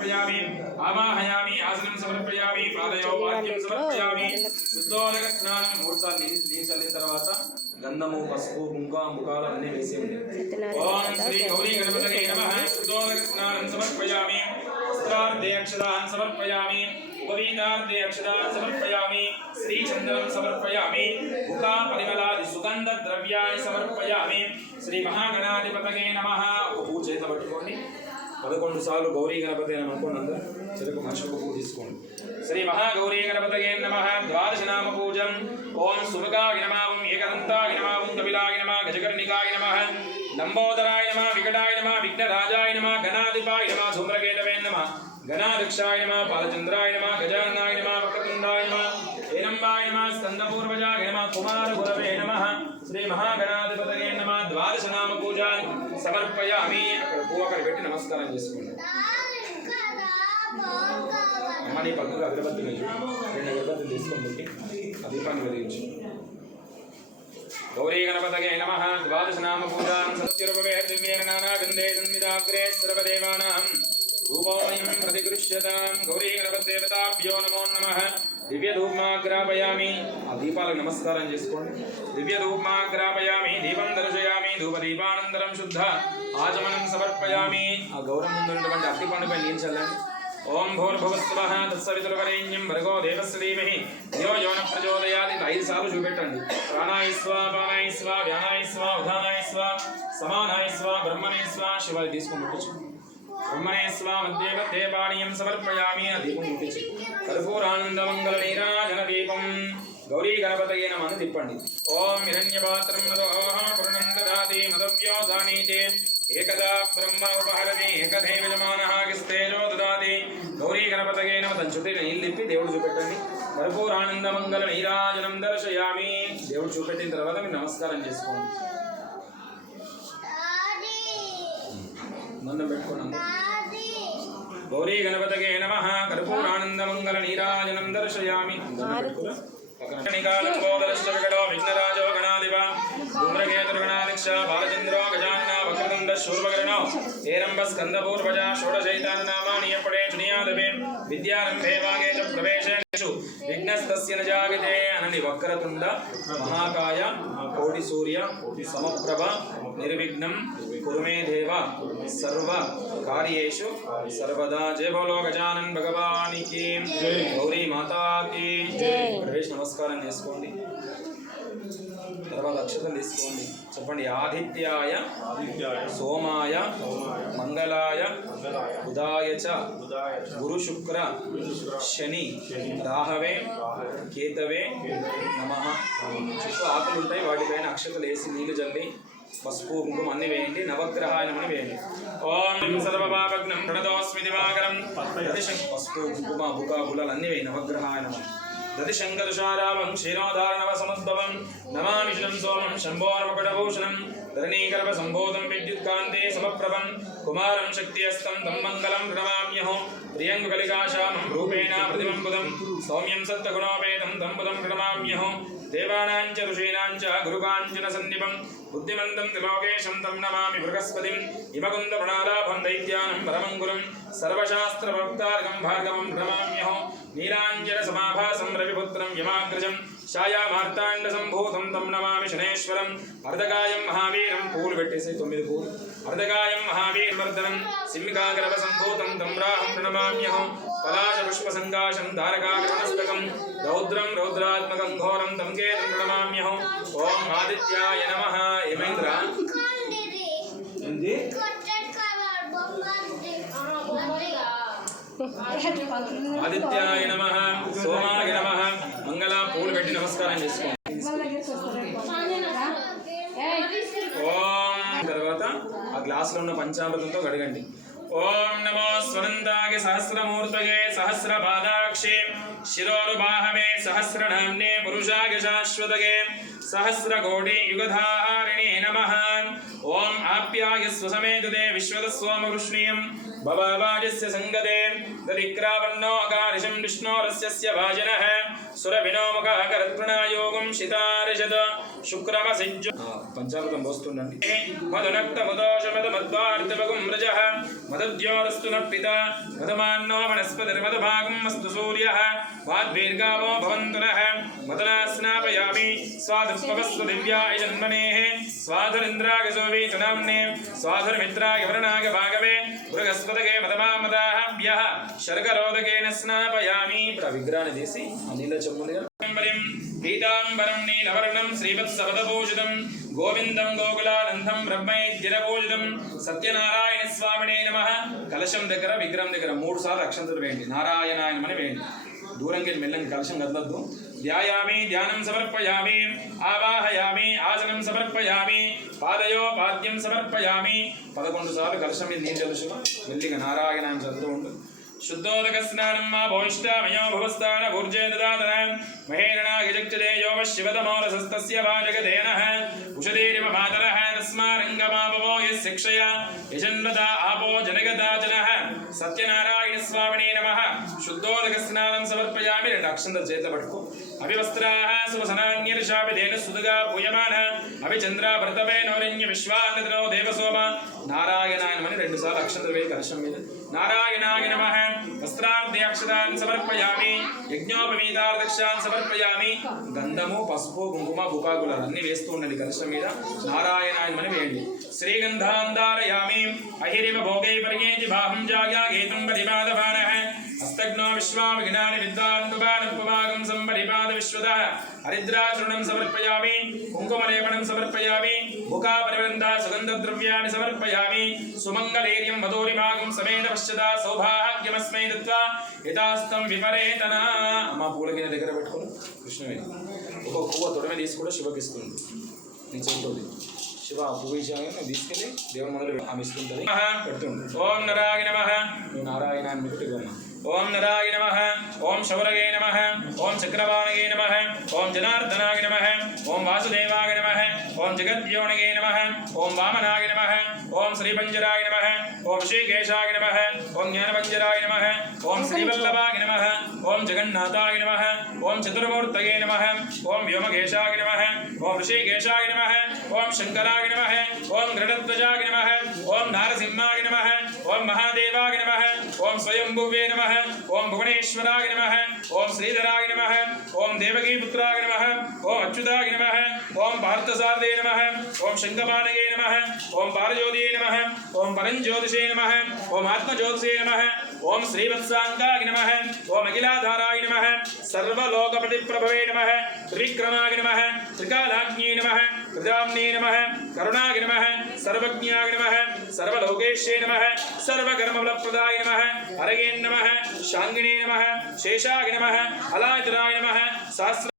समर्पयामि आवाहयामि आसनं समर्पयामि पादयोः वाक्यं समर्पयामि शुद्धोदक स्नानं మూడుసార్లు నీళ్ళు చల్లిన తర్వాత గంధము పసుపు కుంకుమ ముఖాలు అన్నీ వేసి ఉన్నాయి ఓం శ్రీ గౌరీ గణపతయే నమః శుద్ధోదక స్నానం సమర్పయామి వస్త్రార్ధే అక్షతాన్ సమర్పయామి ఉపవీతార్ధే అక్షతాన్ సమర్పయామి శ్రీ చందనం సమర్పయామి ముఖా పరిమళాది సుగంధ ద్రవ్యాన్ని సమర్పయామి శ్రీ మహాగణాధిపతయే నమః ఒక పూజ చేత పట్టుకోండి 11 సార్లు గౌరీ గణపతి అని అనుకోండి అందరూ చెరుకు మనిషికి పూజ తీసుకోండి శ్రీ మహాగౌరీ గణపతయే నమః ద్వాదశ నామ పూజం ఓం సురగాయ నమః ఓం ఏకదంతాయ నమః ఓం కపిలాయ నమః గజకర్ణికాయ నమః లంబోదరాయ నమః వికటాయ నమః విఘ్నరాజాయ నమః గణాధిపాయ నమః ధూమ్రకేతవే నమః గణాధ్యక్షాయ నమః పాలచంద్రాయ నమః గజాననాయ నమః వక్రతుండాయ నమః ఏనంబాయ నమః స్కందపూర్వజాయ నమః కుమారగురవే నమః శ్రీ మహాగణాధిపతయే నమః ద్వాదశ నామ పూజ సమర్పయామి అక్కడ పువ్వు అక్కడ పెట్టి నమస్కారం చేసుకోండి అమ్మని పక్కకు అగరబత్తి వెయ్యి 2 అగరబత్తులు తీసుకోండి ఆ దీపాన్ని వెలిగించు గౌరీ గణపతయే నమః ద్వాదశ నామ పూజ సత్యరూపే దివ్యేన నానాగంధే సంవిదాగ్రే సర్వదేవానాం రూపోమయం ప్రతిగృహ్యతాం గౌరీ గణపతిదేవతాభ్యో నమో నమః దివ్య ధూపమాగ్రాపయామి ఆ దీపాలకు నమస్కారం చేసుకోండి దివ్య ధూపమాగ్రాపయామి దీపం దర్శయామి ధూపదీపానంతరం శుద్ధ ఆచమనం సమర్పయామి ఆ గౌరవం ముందున్నటువంటి అట్టి పండుపై నీళ్ళు చల్లండి ఓం భూర్భువస్సువః తత్సవితుర్వరేణ్యం భర్గో దేవస్య ధీమహి ధియో యో నః ప్రచోదయాత్ 5 సార్లు చూపెట్టండి ప్రాణాయ స్వా పానాయ స్వా వ్యానాయ స్వా ఉదానాయ స్వా సమానాయ స్వా బ్రహ్మణే స్వా శివాయ తీసుకొని ముట్టించు బ్రహ్మణే స్వా మధ్యే మధ్యే పానీయం సమర్పయామి ఆ దీపం ముట్టించు కర్పూరానందమంగళ నీరాజన దీపం గౌరీ గణపతయే నమః తిప్పండి ఓం హిరణ్యపాత్రం మదోహం పూర్ణం దదాతి మదవ్యోధానీతే ఏకదా బ్రహ్మ ఉపహరతి ఏకదేవ యజమానః కిస్తేజో దదాతి గౌరీ గణపతయే నమః దంచుటి నీళ్ళు తిప్పి దేవుడు చూపెట్టండి కర్పూరానందమంగళ నీరాజనం దర్శయామి దేవుడు చూపెట్టిన తర్వాత మీరు నమస్కారం చేసుకోండి దండం పెట్టుకోండి గౌరీ గణపతయే నమః కర్పూరానందమంగళ నీరాజనం దర్శయామి విఘ్నరాజో గణాధిప ధూమ్రకేతుర్గణాధ్యక్ష బాలచంద్రో గజానన వక్రతుండ శూర్పకర్ణో హేరంబ స్కందపూర్వజ షోడశైతాన నామాని ఎప్పుడే చునియాదవే విద్యారంభే వాగే చ ప్రవేశేషు విఘ్నస్తస్య న జాగతే అనని వక్రతుండ మహాకాయ కోటి సూర్య సమప్రభ నిర్విఘ్నం కురు మే దేవ సర్వ కార్యేషు సర్వదా జయ బోలో గజానన్ భగవానికి గౌరీ మాతాకి ప్రవేశ నమస్కారం చేసుకోండి తర్వాత అక్షతలు తీసుకోండి చెప్పండి ఆదిత్యాయ సోమాయ మంగళాయ బుధాయ చ గురు శుక్ర శని రాహవే కేతవే నమః చుట్టూ ఆకులు ఉంటాయి వాటిపైన అక్షతలు వేసి నీళ్లు చల్లి పసుపు కుంకుమ అన్ని వేయండి నవగ్రహాయ నమః వేయండి ఓం సర్వపాపఘ్నం ప్రణతోస్మి దివాకరం పసుపు కుంకుమ బుక గులాలు అన్ని వేయి నవగ్రహాయ నమః దదిశంకరుషారావం క్షీరోధారణవ సముద్భవం నమామి శివం సోమం శంభోర్వకుటభూషణం ధరణీగర్భ సంభూతం విద్యుత్కాంతే సమప్రభం కుమారం శక్తియస్తం తం మంగళం ప్రణమామ్యహో ప్రియంగుకలికాశామం రూపేణ ప్రతిబంబుదం సౌమ్యం సత్తగుణోపేతం తం బుధం ప్రణమామ్యహో దేవానాంచ ఋషీణాంచ గురుకాంచన సన్నిభం బుద్ధిమంతం త్రిలోకేశం తం నమామి బృహస్పతిం హిమకుంద ప్రణాలాభం దైత్యానం పరమంగురం సర్వశాస్త్రభక్తార్గం భార్గవం ప్రణమామ్యహో నీరాంజన సమాభాసం రవిపుత్రం యమాగ్రజం ఛాయామార్తాండ సంభూతం తం నమామి శనేశ్వరం అర్ధకాయం మహావీరం పూలు పెట్టేసి 9 పూలు అర్ధకాయం మహావీరవర్ధనం సింహికాగ్రవ సంభూతం తం రాహం ప్రణమామ్యహం పలాశ పుష్ప సంకాశం ధారకాగ్రవస్తకం రౌద్రం రౌద్రాత్మకం ఘోరం తం కేతం ప్రణమామ్యహం ఓం ఆదిత్యాయ నమః ఏమైంద్రా ఆదిత్యాయ నమః సోమాయ నమః మంగళ పూలు పెట్టి నమస్కారం చేసుకోండి ఓం తర్వాత ఆ గ్లాసులో ఉన్న పంచామృతంతో కడగండి ఓం నమో స్వనందాయ సహస్రమూర్తయే సహస్రపాదాక్షే శిరోరుబాహవే సహస్రనామ్నే పురుషాయ శాశ్వతయే సహస్రకోటి యుగధారిణే నమః ఓం ఆప్యాయ స్వసమేతుదే విశ్వదస్వామవృష్ణీయం భవావాజస్య సంగతే దదిక్రావర్ణో అకారిషం విష్ణోరస్య భాజనః సురవినోముఖ కరత్ప్రణాయోగం శితారిషద శుక్రమసిజ్జు పంచామృతం పోస్తుండండి. మధునక్తముదోషమధమద్వార్తవగుం రజః మదద్యోరస్తు నః మధుమాన్నో వనస్పతిర్మధుభాగం అస్తు సూర్యః వాద్వీర్గావో భవంతు నః మధునా స్నాపయామి స్వాదుపవస్సు దివ్యాయ జన్మనేః స్వాధురింద్రాయ సోవీతునామ్నే స్వాధుర్మిత్రాయ వరుణాయ భాగవే బృహస్పతగే మధమామదాహభ్యః శర్కరోదకేన స్నాపయామి. ఇప్పుడు ఆ విగ్రహాన్ని తీసి ఆ నీళ్ళ చెమ్ములుగా పీతాంబరం నీలవర్ణం శ్రీవత్సవదభూషితం గోవిందం గోకులానందం బ్రహ్మైద్యరభూషితం సత్యనారాయణ స్వామినే నమః. కలశం దగ్గర విగ్రహం దగ్గర 3 సార్లు అక్షంతలు వేయండి. నారాయణాయనమని వేయండి. దూరంకి మెల్లంగా కలశం కదలద్దు. ధ్యాయామి ధ్యానం సమర్పయామి ఆవాహయామి ఆసనం సమర్పయామి పాదయో పాద్యం సమర్పయామి. 11 సార్లు కలశం మీద నీళ్ళు తెలుసు మెల్లిగా నారాయణాయన చదువుతూ ఉంటుంది. శుద్ధోదక స్నానం మా భవిష్టామయో భవస్థాన ఊర్జే దదాతన మహేరణాగిజక్చదే యోగ శివతమోరసస్తస్య వాజగదేనః ఉషదీరివ మాతరః తస్మారంగమావో యశిక్షయ యజన్వత ఆపో జనగతా జనః. సత్యనారాయణ స్వామినే నమః. శుద్ధోదక స్నానం సమర్పయామి. 2 అక్షంతలు చేతిలో పట్టుకో. అవివస్త్రాః సువసనాన్యర్షాభిధేన సుదుగా పూయమాన అవిచంద్ర భరతమే నౌరణ్య విశ్వానదో దేవసోమ. నారాయణాయనమని 2 సార్లు అక్షంతలు వేయి కలశం మీద. నారాయణాయ నమః. వస్త్రార్థి అక్షరాన్ని సమర్పయామి. యజ్ఞోపవీతార్థక్షాన్ని సమర్పయామి. గంధము పసుపు కుంకుమ బుకాకులాలు అన్ని వేస్తూ ఉండండి కలశం మీద. నారాయణాయనమని వేయండి. శ్రీగంధాంధారయామి. అహిరివ భోగై పరిగేతి బాహం జాగ్యా గేతుం పరిపాదపానః హస్తగ్నో విశ్వామిఘ్నాని విద్వాన్పుపాగం సంపరిపాద విశ్వదః. హరిద్రాచూర్ణం సమర్పయామి. కుంకుమలేపనం సమర్పయామి. ముఖాపరివృంద సుగంధద్రవ్యాన్ని సమర్పయామి. సుమంగళేర్యం మధురిమాగం సమేత పశ్చదా సౌభాగ్యమస్మై దత్వా యథాస్తం విపరేతన. అమ్మ పూలగిన దగ్గర పెట్టుకుని కృష్ణవేణి ఒక పువ్వు తొడమే తీసి కూడా శివకి ఇస్తుంది. నీ చేతులు శివ పువ్వు ఇచ్చాను తీసుకెళ్ళి దేవుని మొదలు ఆమె ఇస్తుంటుంది పెడుతుంది. ఓం నారాయణ నమః. నువ్వు నారాయణ అని పెట్టుకోమ్మా. ఓం నారాయణ నమః. ఓం శౌరగే నమః. ఓం చక్రవాణగే నమః. ఓం జనార్దనాయ నమః. ఓం వాసుదేవాయ నమః. ఓం జగద్యోనగే నమః. ఓం వామనాయ నమః. ఓం శ్రీపంజరాయ నమః. ఓం శ్రీకేశాయ నమః. ఓం జ్ఞానపంజరాయ నమః. ఓం శ్రీవల్లభాయ నమః. ఓం జగన్నాథాయ నమః. ఓం చతుర్మూర్తయే నమః. ఓం వ్యోమకేశాయ నమః. ఓం ఋషికేశాయ నమః. ఓం శంకరాయ నమః. ఓం గరుడధ్వజాయ నమః. ఓం నారసింహాయ నమః. ఓం మహాదేవాయ నమః. ఓం స్వయంభువే నమః. ఓం భువనేశ్వరాయ నమః. ఓం శ్రీధరాయ నమః. ఓం దేవకీపుత్రాయ నమః. ఓం అచ్యుతాయ నమః. ఓం పార్థసారథే నమః. ఓం శంఖపాణగే నమః. ఓం పారజ్యోతియే నమః. ఓం పరంజ్యోతిషే నమః. ఓం ఆత్మజ్యోతిషే నమః. ఓం శ్రీవత్సాంగాయ నమః. ఓం అఖిలాధారాయ నమః. సర్వలోకపతిప్రభవే నమః. త్రివిక్రమాయ నమః. త్రికాలాగ్న్యే నమః. త్రిదామ్నే నమః. కరుణాయ నమః. సర్వజ్ఞాయ నమః. సర్వలోకేశ్వరే నమః. సర్వకర్మఫలప్రదాయ నమః. హరయే నమః. శాంగినే నమః. శేషాయ నమః. అలాయతరాయ నమః. శాస్త్ర